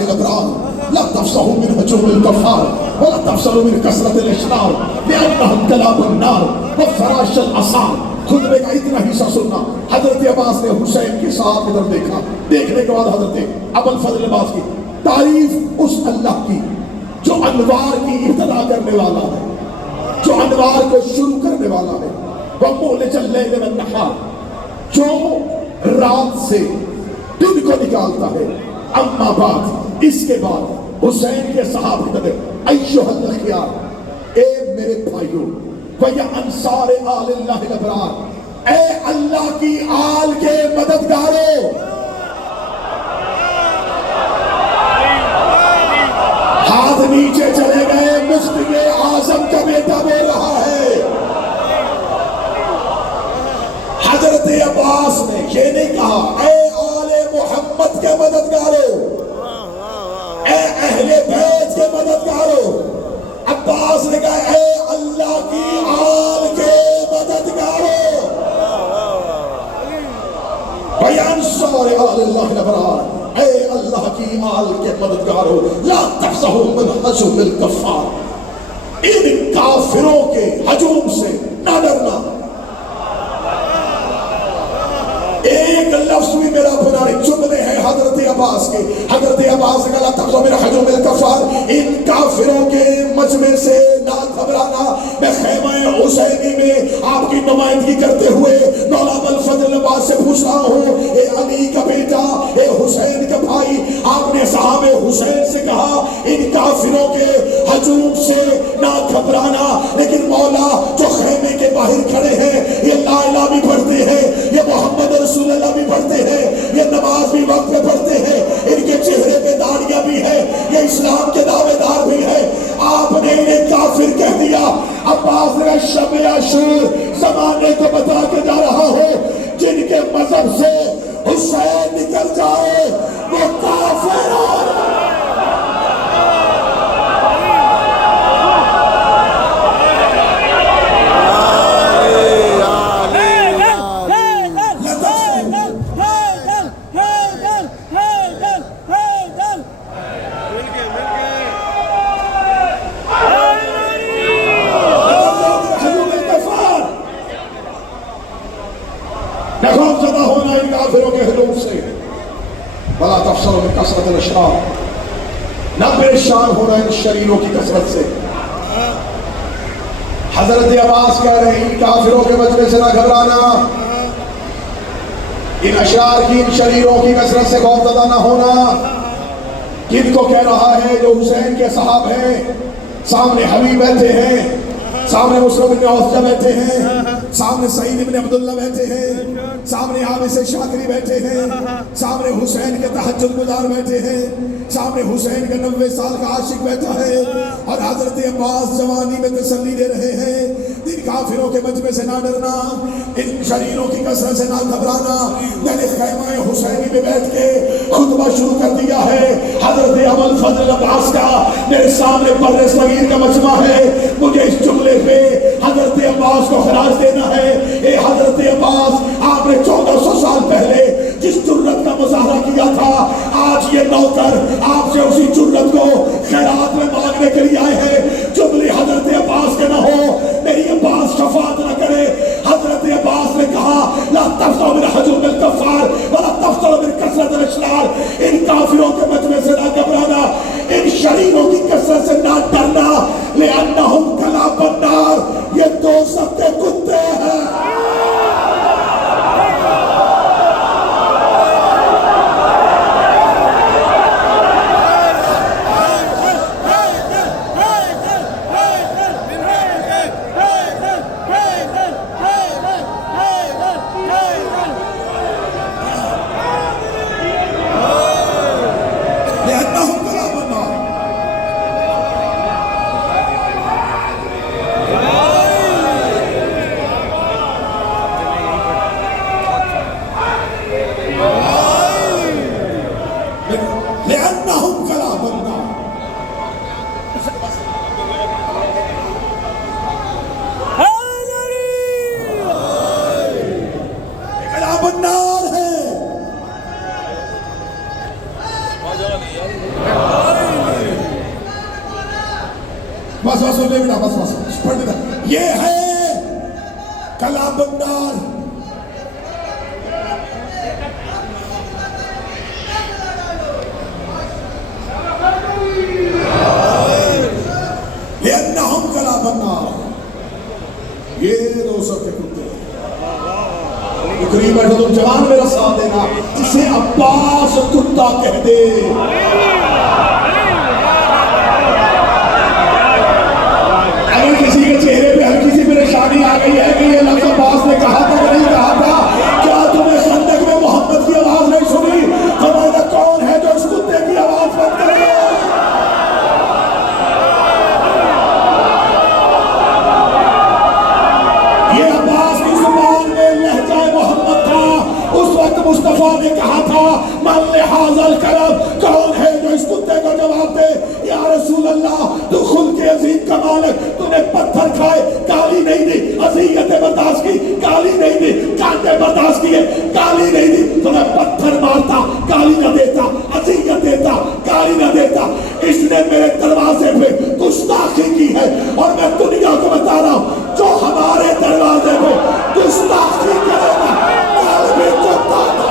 الله الأبرار لا تفصحوا من هجوم الكفار ولا تفصلوا من كثرة الأشرار لأنهم كلاب النار وفراش الأصار. خطبے کا اتنا حصہ سننا. حضرت عباس نے حسین کے ساتھ ادھر دیکھا. دیکھنے کے بعد حضرت ابو الفضل عباس کی تعریف اس اللہ کی جو انوار کی ابتدا کرنے والا ہے, جو انوار کو شروع کرنے والا ہے. وَمُولِجَ اللَّيْلِ وَالنَّهَارِ, جو رات سے دن کو نکالتا ہے. اما بعد, اس کے بعد حسین کے صحابہ کہتے ایھا الاخیار, اے میرے بھائیوں, وَيَا انصار آل اللہ الابرار, اے اللہ کی آل کے مددگاروں. ہاتھ نیچے چلے گئے. مفتی اعظم کا بیٹا بول رہا ہے. حضرت عباس نے یہ نہیں کہا اے آل محمد کے مددگاروں, اے اہل بیت کے مددگاروں. عباس نے کہا اے اللہ کی آل کے مددگاروں. وَيَا انصار آل اللہ الابرار, اے اللہ کی آل کے مددگاروں. لا تفصحوا من ہجوم الکفار, ان کافروں کے ہجوم سے نہ ڈرنا. ایک لفظ بھی میرا پرانے جملے ہیں حضرت عباس کے. حضرت عباس نے کہا لا تفصحوا من ہجوم الکفار, ان کافروں کے مجمع سے نہ گھبرانا. میں خیمہ حسینی میں آپ کی نمائندگی کرتے ہوئے مولا ابو الفضل عباس سے پوچھ رہا ہوں, اے علی کا بیٹا, اے حسین کا بھائی, آپ نے صحابہ حسین سے کہا ان کافروں کے ہجوم سے نہ گھبرانا. لیکن مولا جو خیمے کے باہر کھڑے ہیں یہ لا الہ بھی پڑھتے ہیں, یہ محمد رسول اللہ بھی پڑھتے ہیں, یہ نماز بھی وقت پہ پڑھتے ہیں, ان کے چہرے پہ داڑیاں بھی ہیں, یہ اسلام کے دعوے دار بھی ہیں. آپ نے انہیں کافر کہہ دیا. عباس نے شب عاشور زمانے کو بتا کے جا رہا ہوں, جن کے مذہب سے حسین نکل جائے وہ کافر ہو. وَلَا تَفْصَلُوا مِنْ كَثْرَةِ الْأَشْرَارِ, نہ پریشان ہونا ان شریروں کی کثرت سے. حضرت عباس کہہ رہے ہیں ان کافروں کے مجمع سے نہ گھبرانا, ان اشرار کی, ان شریروں کی کثرت سے خوفزدہ نہ ہونا. کن کو کہہ رہا ہے؟ جو حسین کے صحاب ہیں. سامنے حبیب بیٹھے ہیں, سامنے مسلم بن عوف بیٹھے ہیں, سامنے سعید بن عبداللہ بیٹھے ہیں, سامنے عابس شاکری بیٹھے ہیں, سامنے حسین کے تہجد گزار بیٹھے ہیں, سامنے حسین کے 90 سال کا عاشق بیٹھا ہے. اور حضرت عباس جوانی میں تسلی دے رہے ہیں ان کافروں کے مجمع سے نہ ڈرنا, ان شریروں کی کثرت سے نہ گھبرانا. میں نے خیمہ حسینی میں بیٹھ کے خطبہ شروع کر دیا ہے. حضرت ابو الفضل عباس کا میرے سامنے بر صغیر کا مجمع ہے. مجھے اس جملے پہ حضرت عباس کو خراج دینا ہے. اے حضرت عباس, آپ نے 1400 سال پہلے جس جرت کا مظاہرہ کیا تھا, آج یہ نوکر آپ سے اسی جرت کو خیرات میں مانگنے کے لیے آئے ہیں. جملے حضرت عباس کے نہ ہو, میری عباس شفاعت نہ کرے. حضرت عباس نے کہا لا تفصحوا من ہجوم الکفار ولا تفصحوا من کثرة الاشرار, ان کافروں کے مجمع سے نہ گھبرانا, ان شریروں کی کثرت سے نہ ڈرنا. لأنهم کلاب النار, یہ دوزخ کے کتے ہیں. بس بس لے بیٹا بس بس پڑھ دیتا. یہ ہے کلام النار. لأنهم كلام النار. یہ دوسر کے کتے قریب بیٹھو تم جوان میرا ساتھ دینا جسے عباس کتا کہہ دے. اگر کسی کے چہرے پہ ہلکی سی پریشانی آ گئی ہے کہ یہ لفظ عباس نے کہا تھا کہ نہیں کہا تھا, کیا تمہیں خندق میں محمد کی آواز نہیں سنی؟ فرمایا کون ہے جو اس کتے کی آواز بند کرے؟ یہ عباس کی زبان میں لہجہ محمد تھا. اس وقت مصطفیٰ نے کہا تھا من لہذا الکلام, کون ہے جو اس کتے کو جواب دے؟ یا رسول اللہ تو خود کے عظیم کمال ہے, تو نے پتھر کھائے گالی نہیں دی, اذیتیں برداشت کی گالی نہیں دی, کانٹے برداشت کیے گالی نہیں دی, تو نے پتھر مارتا گالی نہ دیتا, اذیت دیتا گالی نہ دیتا. اس نے میرے دروازے پہ گستاخی کی ہے اور میں دنیا کو بتا رہا ہوں جو ہمارے دروازے پہ گستاخی کرے گا قلب جتا تھا.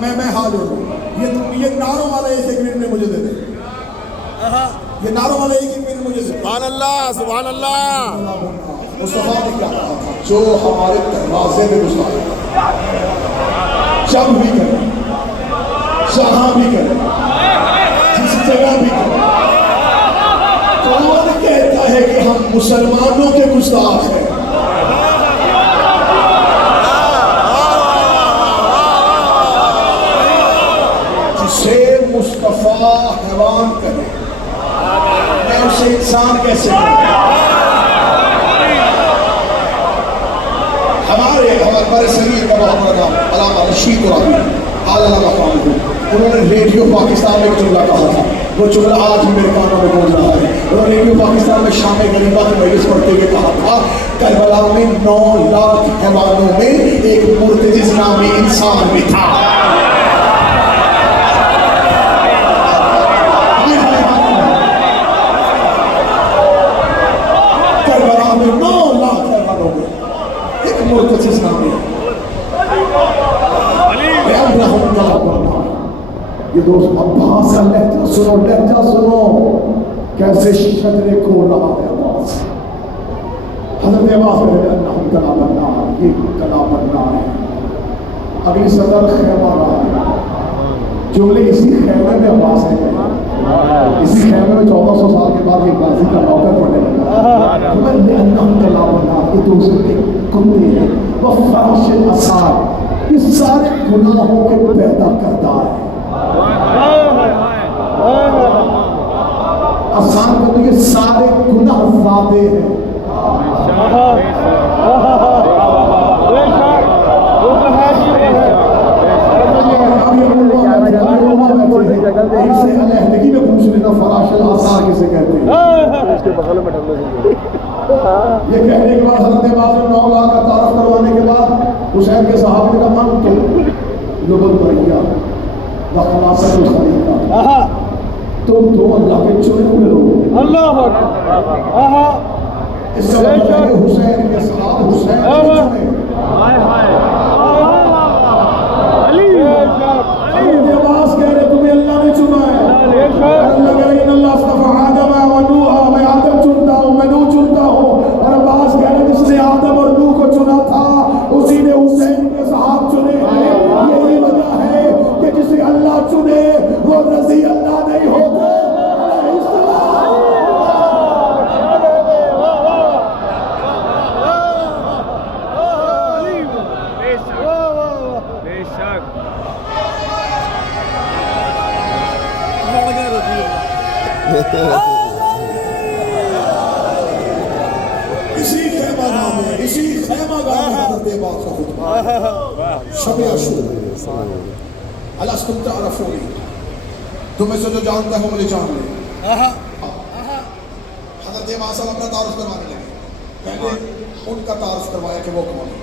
میں حاضر ہوں. یہ نعروں والے ایک منٹ میں مجھے دے دیں. یہ نعروں والے ایک منٹ مجھے دے. سبحان اللہ سبحان اللہ. مصطفیٰ نے کیا کہا تھا؟ جو ہمارے دروازے میں گزارے جب بھی کرے, جہاں بھی کرے, جس جگہ بھی کرے, کون کہتا ہے کہ ہم مسلمانوں کے گستاخ ہیں؟ جسے مصطفیٰ حیوان کرے میں اسے انسان کیسے کروں؟ ہمارے صغیر کا بہت بڑا نام علامہ رشید قرآن اعلیٰ مقام کو, انہوں نے ریڈیو پاکستان میں ایک جملہ کہا تھا, وہ جملہ آج بھی میرے کانوں میں بول رہا ہے. انہوں نے ریڈیو پاکستان میں شام غریبہ کی مجلس پڑھتے ہوئے کہا تھا کربلا میں 9 لاکھ حیوانوں میں ایک مرتجز نامی انسان بھی تھا. کربلا میں 9 لاکھ حیوانوں میں ایک مرتجز نامی ہے. یہ دوست عباس کا لہجہ سنو کیسے شجرے کھول رہا ہے عباس. حضرت عباس کہتے ہیں انہم کلام النار, یہ کلام النار ہے. اگلی صدر خیمہ رہا ہے, جملے اسی خیمے میں عباس ہے, اسی خیمے میں 1400 سال کے بعد ایک غازی کا نوکر پڑھنے لگا. انہم کلام النار, یہ دوسرے کے کتے ہیں. وہ فرش اثار, یہ سارے گناہوں کے پیدا کرتا ہے. آسان کر دو, یہ سارے گناہ زادے ہیں. اسے علیحدگی میں پوچھ لینا فراش الاثار کسے کہتے ہیں. یہ کہنے کے بعد حضرت عباس نے 9 لاکھ کا تعارف کروانے کے بعد حسین کے صحابہ کا من تو لبن بریا وخلاصت الخلیقہ, تم تو اللہ کے چنے ہوئے لوگ. اللہ اس کا مطلب ہے کہ حسین کے صحابہ حسین کے چنے. حضرت عباس کہہ رہے تمہیں اللہ نے چنا ہے. اللہ کہہ رہے ان اللہ اصطفى آدم و نوح, میں آدم چنتا ہوں, میں نوح چنتا ہوں. اور عباس کہہ رہے جس نے آدم اور نوح کو چنا تھا اسی خیمہ گاہ میں حضرت عباس کا خطبہ شب عاشور الستم تعرفونی، تمہیں سے جو جانتا ہے وہ مجھے جان لے۔ حضرت عباس صاحب اپنا تعارف کروانے لگے، پہلے ان کا تعارف کروایا کہ وہ کون ہے،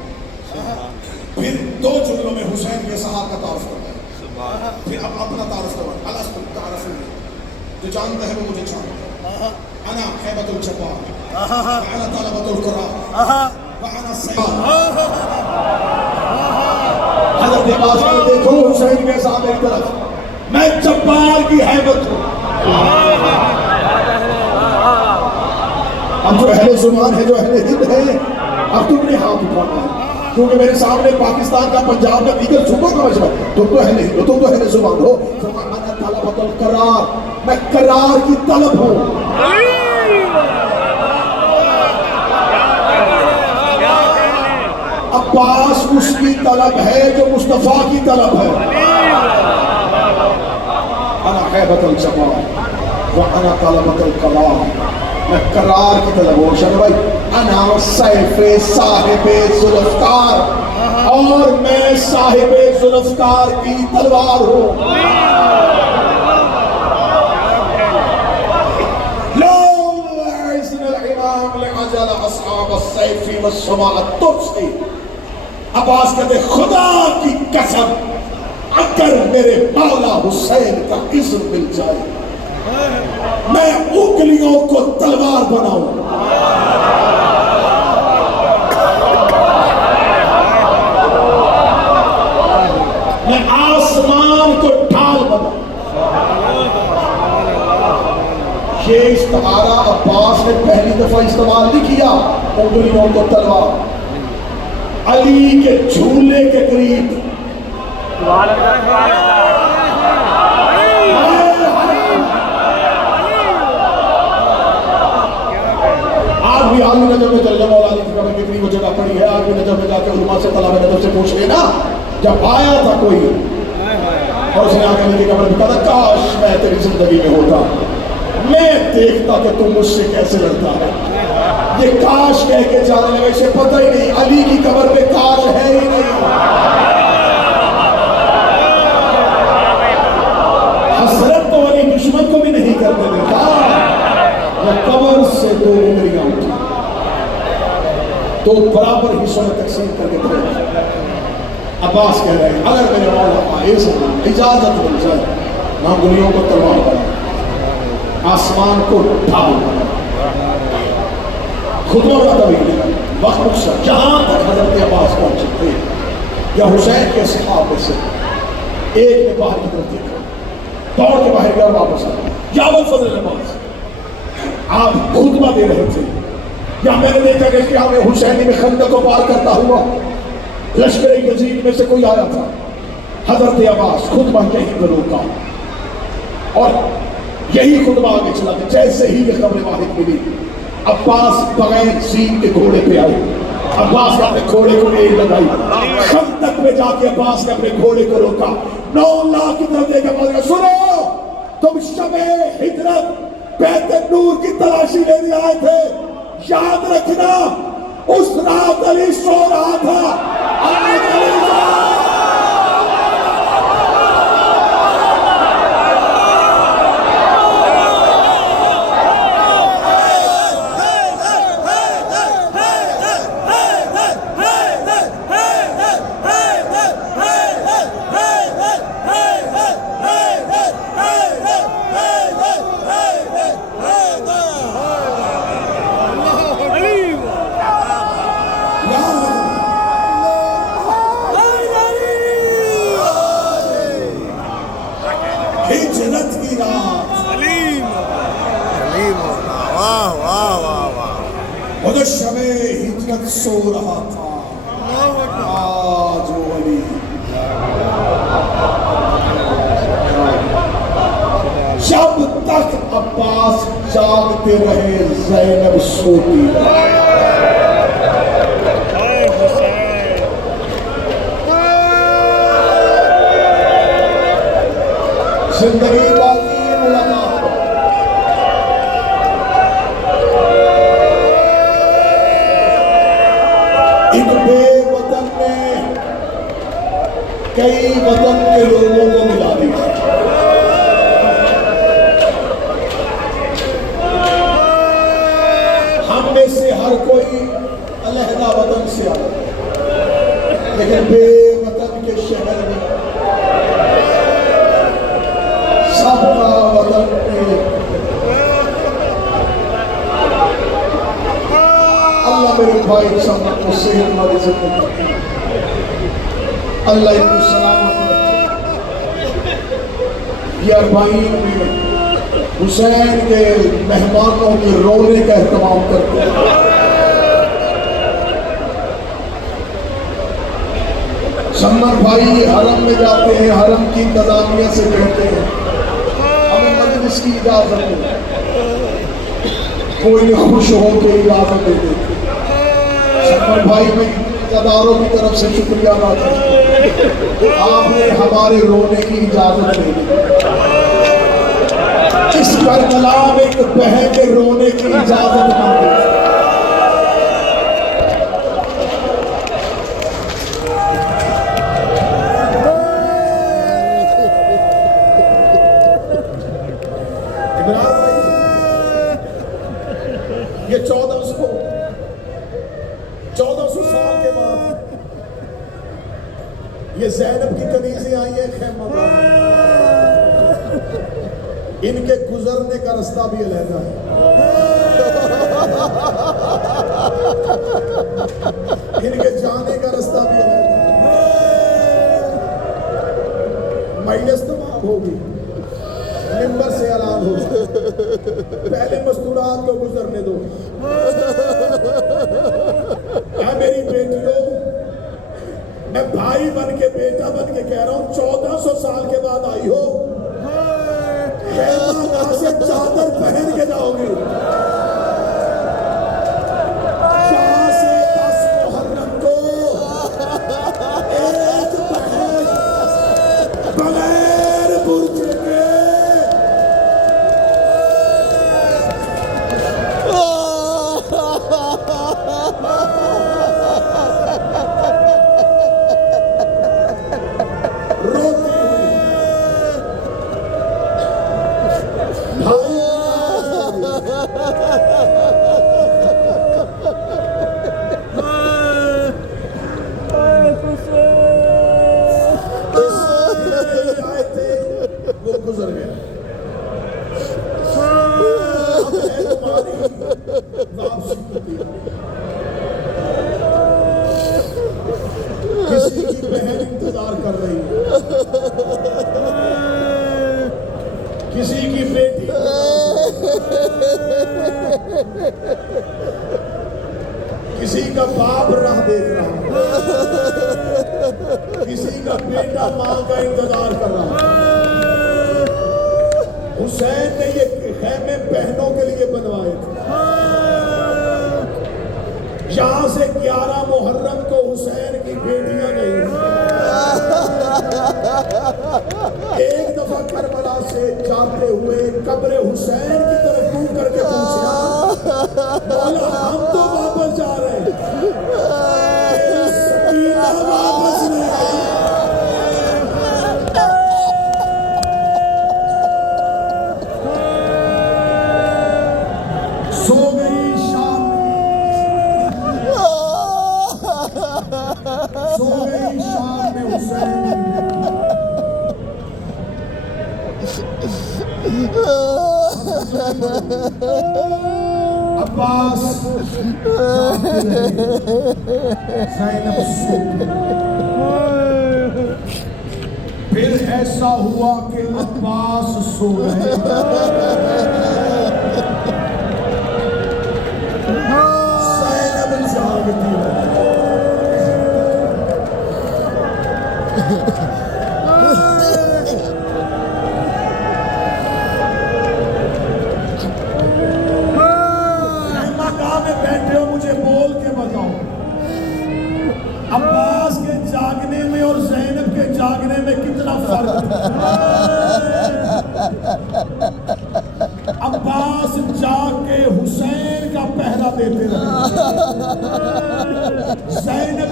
پھر دو جملوں میں حسین کے صحابہ کا تعارف کروایا، پھر اب اپنا تعارف کروایا، الستم تعرفونی، جو جانتا ہے وہ مجھے جانتا ہے، انا خیبۃ الجبار، وانا طلبۃ القرآن، وانا السیار۔ حضرت عباس کو دیکھو حسین کے صاحب ایک طرف، میں جبار کی حیبت ہوں۔ اب جو اہل زمان ہے، جو اہل ہند ہے، اب تم نے ہاتھ اٹھانا ہے، کیونکہ میرے سامنے پاکستان کا، پنجاب کا، دیگر صوبوں کا مشورہ، تم تو اہل ہند ہو، تم تو اہل زمان ہو۔ انا طلبۃ القرار، میں قرار کی طلب ہوں۔ عباس اس کی طلب ہے جو مصطفیٰ کی طلب ہے۔ انا خیبۃ الجبار وانا طلبۃ القرار، میں قرار کی طلب ہوں۔ شاہ بھائی، انا سیف صاحب ذوالفقار، اور میں صاحب ذوالفقار کی تلوار ہوں۔ اصحاب السیف والسماء الترسی، عباس کہتے خدا کی قسم، اگر میرے مولا حسین کا اذن مل جائے میں انگلیوں کو تلوار بناؤں، میں آسمان کو ڈھال بناؤں۔ یہ استعارہ عباس نے پہلی دفعہ استعمال نہیں کیا، انگلیوں کو تلوار، علی کے جھولے کے قریب۔ آج بھی عالم نجم میں ترجمہ مولا علی کی قبر کتنی وہ جگہ پڑی ہے، آج بھی نجم میں جا کے علماء سے، طلبہ نجم سے پوچھ لینا، جب آیا تھا کوئی اور اس نے آ کے علی کی قبر میں کہا کاش میں تیری زندگی میں ہوتا، میں دیکھتا کہ تم مجھ سے کیسے لڑتا ہے۔ یہ کاش کہہ کے جانے لگے، اسے پتہ ہی نہیں علی کی قبر پہ کاش ہے ہی نہیں۔ حسرت تو علی دشمن کو بھی نہیں کرنے دیتا۔ وہ قبر سے دو انگلیاں اٹھی، تو برابر حصوں میں تقسیم کر کے تھے۔ عباس کہہ رہے ہیں اگر میرے مولا آئے سے اجازت مل جائے میں انگلیوں کو تلوار بناؤں، آسمان کو ڈھال بناؤں۔ خطبہ بڑا طویل ہے، وقت مختصر، جہاں تک حضرت عباس پہنچے تھے یا حسین کے صحابہ سے ایک نے باہر کی طرف دیکھا، دوڑ کے باہر گیا اور واپس آیا، یا ابوالفضل عباس آپ خطبہ دے رہے تھے، یا میں نے دیکھا کہ کیا میں حسینی میں خندق کو پار کرتا ہوا لشکر یزید میں سے کوئی آیا تھا۔ حضرت عباس خطبہ یہیں پر روکا اور یہی خطبہ آگے چلا کہ جیسے ہی یہ خبر واحد ملی، عباس بغیر زین کے گھوڑے پہ آئے، عباس نے اپنے گھوڑے کو ایک لگائی، خندق میں جا کے عباس نے اپنے گھوڑے کو روکا، 9 لاکھ کی طرف دیکھا، بولے سنو تم شب ہجرت بیت نور کی تلاشی لینے آئے تھے، یاد رکھنا اس رات علی سو رہا تھا، آج علی ہجرت کی رات، خود شب ہجرت سو رہا تھا، آج وہ علی جب تک عباس جاگتے رہے زینب سوتی رہی۔ زندگی باقی ملاقات، بے وطن نے کئی وطن کے لوگوں کو ملا دیا. ہم میں سے ہر کوئی علیحدہ وطن سے آیا لیکن بے وطن کے شہر میں سب کا وطن ایک. اللہ میرے بھائی سب کو صحت مند زندگی، اللہ ان کو سلامت رکھے. یہ 40 میں حسین کے مہمانوں کے رونے کا اہتمام کرتے ہیں. سمر بھائی حرم میں جاتے ہیں، حرم کی انتظامیہ سے کہتے ہیں ہمیں مجلس کی اجازت دے. کوئی خوش ہو کے اجازت دے دیتے. سمر بھائی میں اداروں کی طرف سے شکریہ ادا کرتا ہوں، آپ نے ہمارے رونے کی اجازت دے دی. اس کربلا میں ایک بہن کے رونے کی اجازت مانگی. یہ 1400 سال کے بعد یہ زینب کی کنیزیں آئی ہیں خیمہ میں. ان کے گزرنے کا رستہ بھی علیحدہ ہے. ان کے جانے کا رستہ بھی علیحدہ ہے. مجلس تمام ہوگی، ممبر سے اعلان ہوگا، پہلے مستورات کو گزرنے دو. اے میری بیٹیوں، میں بھائی بن کے بیٹا بن کے کہہ رہا ہوں 1400 سال کے بعد آئی ہو، خیمہ گاہ سے چادر پہن کے جاؤ گی. یہاں سے 10 محرم کو ایک بہن بغیر برج کے گزر گیا. اب ہے تمہاری واپسی کی. کسی کی بہن انتظار کر رہی ہے، کسی کی بیٹی، کسی کا باپ راہ دیکھ رہا، کسی کا بیٹا ماں کا انتظار کر رہا. حسین نے یہ خیمے بہنوں کے لیے بنوائے تھے. یہاں سے 11 محرم کو حسین کی بیٹیاں گئی. ایک دفعہ کربلا سے جاتے ہوئے قبر حسین کی طرف منہ کر کے پوچھا، مولا ہم تو واپس جا رہے ہیں، سکینہ واپس نہیں آئی. سو گئی شام، سو گئی شام میں حسین. عباس زینب سو. پھر ایسا ہوا کہ عباس سو گئے. زینب جاگتی رہی. بیٹھے ہو مجھے بول کے بتاؤ، عباس کے جاگنے میں اور زینب کے جاگنے میں کتنا فرق تھا؟ عباس جاگ کے حسین کا پہرا دیتے رہے، زینب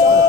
4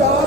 4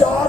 4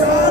4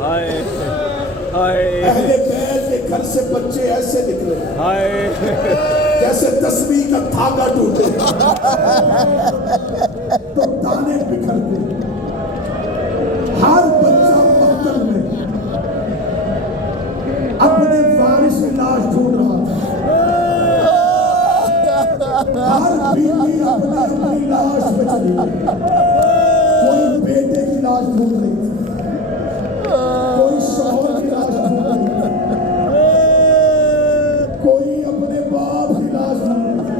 ہائے ہائے اہل بیت کے گھر سے بچے ایسے نکلے ہائے جیسے تسبیح کا دھاگا ٹوٹے تو دانے بکھرتے، ہر بچہ مقتل میں اپنے وارث کی لاش ڈھونڈ رہا تھا، ہر بیوی اپنی لاش پہ چلی گئی، کوئی بیٹے کی لاش ڈھونڈ رہی تھی، کوئی شوہر کی لاش ڈھونڈ رہی تھی، کوئی اپنے باپ کی لاش ڈھونڈ رہی تھی۔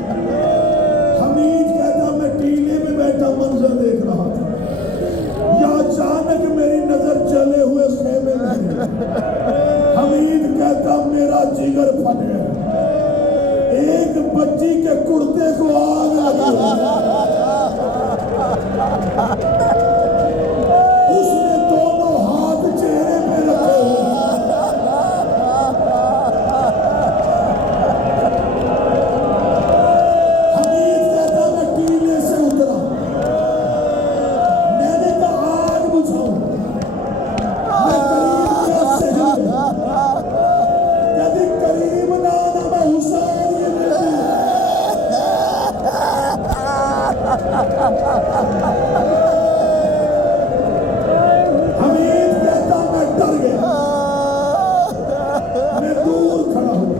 حمید کہتا میں ٹیلے میں بیٹھا منظر دیکھ رہا تھا، یا اچانک میری نظر جلے ہوئے خیمے میں، حمید کہتا میرا جگر پھٹ گیا، ایک بچی کے کرتے کو آگ لگی اس نے دونوں ہاتھ چہرے پہ رکھے ہوئے، حمید کہتا میں ٹیلے سے اترا، میں نے کہا آگ بجھاؤں، میں قریب کے سہل کہتی قریب نانا میں حسین کی بیٹی حمید کہتا میں ڈر گیا، میں دور کھڑا ہوں،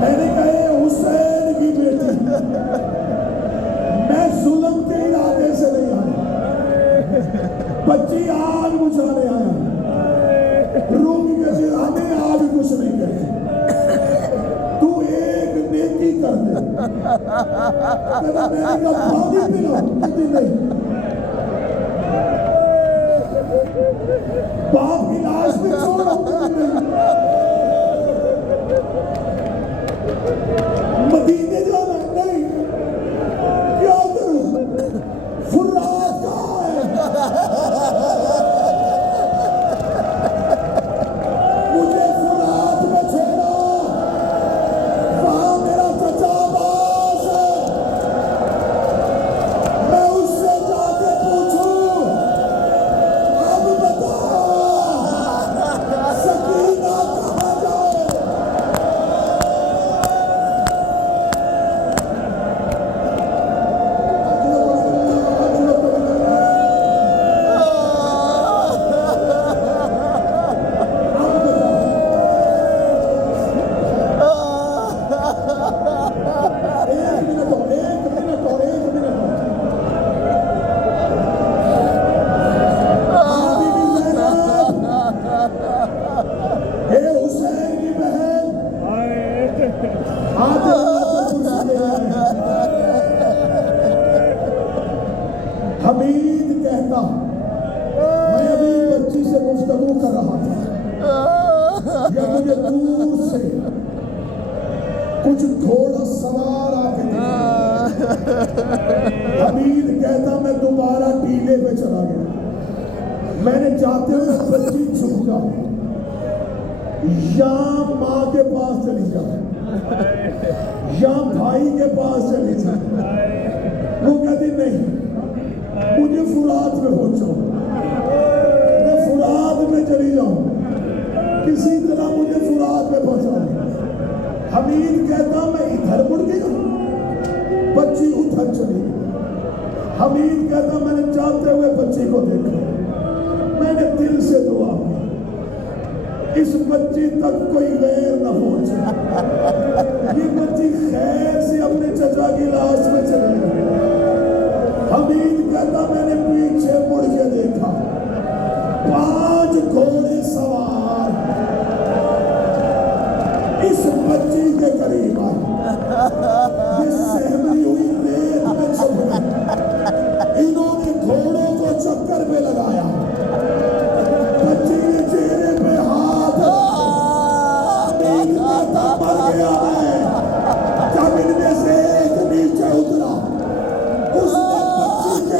میں نے کہا اے حسین کی بیٹی میں ظلم کے ارادے سے نہیں آیا، بچی آگ بجھانے آیا، روم کے پھر ہمیں آگ کچھ نہیں کہتی، تو ایک نیکی کر دے، میں نے کہا پانی پی لو، کہتی نہیں، باپ کی لاش بھی چھوڑو، کہتی نہیں، مدینے جانا نہیں، کیا کروں، فرات کہاں ہے، مجھے فرات میں چھوڑا، وہاں میرا چچا عباس ہے، میں اس سے جا کے پوچھوں، اب بتا سکینہ کہاں جائے، حمید کہتا میں ابھی بچی سے گفتگو کر رہا تھا، یا مجھے دور سے کچھ گھوڑا سوار آ کے دکھا، حمید کہتا میں دوبارہ ٹیلے پہ چلا گیا، میں نے جاتے ہوئے بچی چھپ جا، یا ماں کے پاس چلی جا، یا بھائی کے پاس چلی جا، وہ کہتی نہیں مجھے فرات میں پہنچاؤ، میں فرات میں چلی جاؤں، کسی طرح مجھے فرات میں پہنچا۔ حمید کہتا میں ادھر مڑ گیا، بچی ادھر چلی گئی، حمید کہتا میں نے جاتے ہوئے بچی کو دیکھا، میں نے دل سے دعا کی اس بچی تک کوئی غیر نہ پہنچے، یہ بچی خیر سے اپنے چچا کی لاش میں چلی گئی۔ حمید کہتا میں نے پیچھے مڑ کے دیکھا، 5 گھوڑے سوار اس بچی کے قریب آئے، یہ سہمی ہوئی ریت میں چھپ گئی، انہوں نے گھوڑوں کو چکر پہ لگایا، بچی کے چہرے پہ ہاتھ، حمید کہتا مر گیا ہے، جب ان میں سے ایک نیچے اترا، اس نے بچی کے